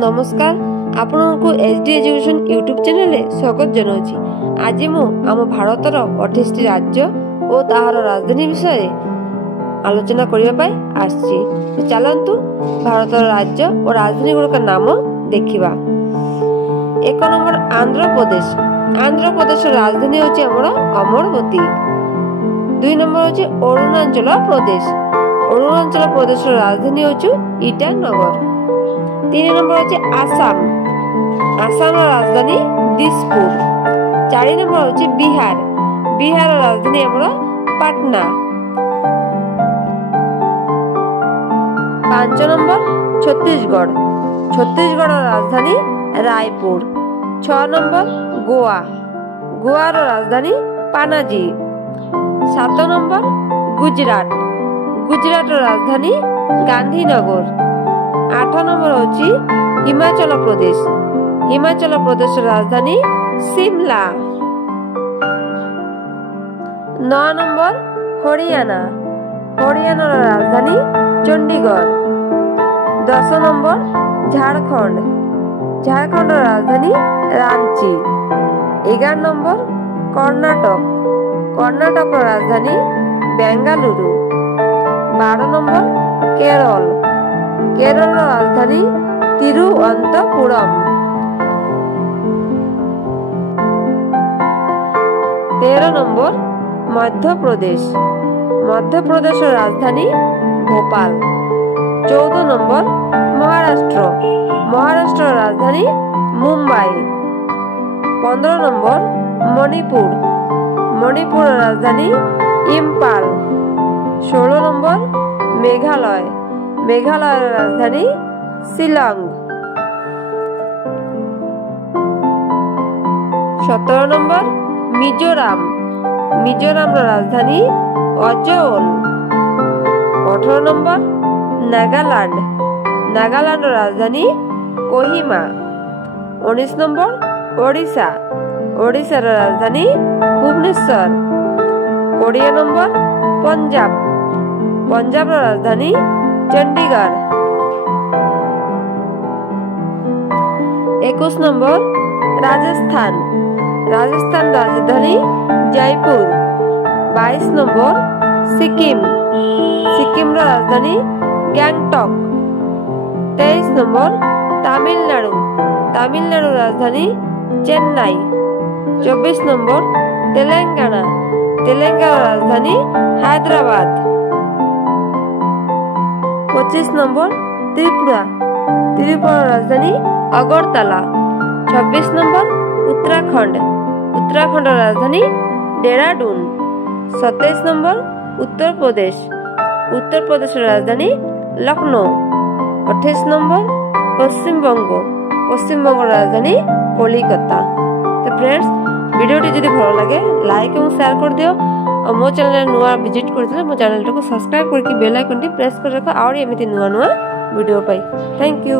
नमस्कार आपको HD education YouTube channel स्वागत जनाऊँगी। आज मु आम भारतर 28 टी राज्य और ताहार राजधानी विषय आलोचना करने चलतु भारतर राज्य और राजधानी गुड़िक नाम देखा। 1 नंबर आंध्र प्रदेश। आंध्र प्रदेश राजधानी हूँ आमर अमरावती। 2 नंबर हूँ अरुणाचल प्रदेश। अरुणाचल प्रदेश राजधानी हूँ ईटानगर। 3 नंबर हूँ आसाम। आसाम राजधानी दिसपुर। 4 नंबर हूँ बिहार। बिहार राजधानी आमर पाटना। 5 नंबर छत्तीसगढ़। छत्तीसगढ़ राजधानी रायपुर। 6 नंबर गोवा। गोवा राजधानी पानाजी। 7 नंबर गुजरात। गुजरात राजधानी गांधीनगर। 8 नंबर हूँ हिमाचल प्रदेश। हिमाचल प्रदेश राजधानी शिमला। 9 नंबर हरियाणा। हरियाणा राजधानी चंडीगढ़। 10 नंबर झारखंड। झारखंड राजधानी रांची। 11 नंबर कर्नाटक। कर्नाटक राजधानी बेंगलुरु। 12 नंबर केरल। केरल राजधानी तिरुवनंतपुरम। 13 नंबर मध्य प्रदेश। मध्य प्रदेश राजधानी भोपाल। 14 नंबर महाराष्ट्र। महाराष्ट्र राजधानी मुंबई। 15 नंबर मणिपुर। मणिपुर राजधानी इम्फाल। 16 नंबर मेघालय। मेघालय राजधानी शिलंग। 17 नंबर मिजोरम। मिजोरम राजधानी अजोल। 18 नंबर नागालैंड। नागालैंड राजधानी कोहिमा। 19 नंबर ओडिशा। ओडिशा राजधानी भुवनेश्वर। 20 नंबर पंजाब। पंजाब राजधानी चंडीगढ़। 21 नंबर राजस्थान। राजस्थान राजधानी जयपुर। 22 नंबर सिक्किम। सिक्किम राजधानी गैंगटॉक। 23 नंबर तमिलनाडु। तमिलनाडु राजधानी चेन्नई। 24 नंबर तेलंगाना। तेलंगाना राजधानी हैदराबाद। 25 नंबर त्रिपुरा। त्रिपुरा राजधानी अगरतला। 26 नंबर उत्तराखंड। उत्तराखंड राजधानी देहरादून। 27 नंबर उत्तर प्रदेश। उत्तर प्रदेश राजधानी लखनऊ। 28 नंबर पश्चिम बंग। पश्चिम बंग राजधानी कोलकाता। तो फ्रेंड्स वीडियो जदि भल लगे लाइक और शेयर कर दियो और मो चैनल नुआ विजिट करथिले मो चैनल को सब्सक्राइब करके बेल आइकन टी प्रेस कर रखो और एमिति नुआ नुआ वीडियो पाई। Thank you.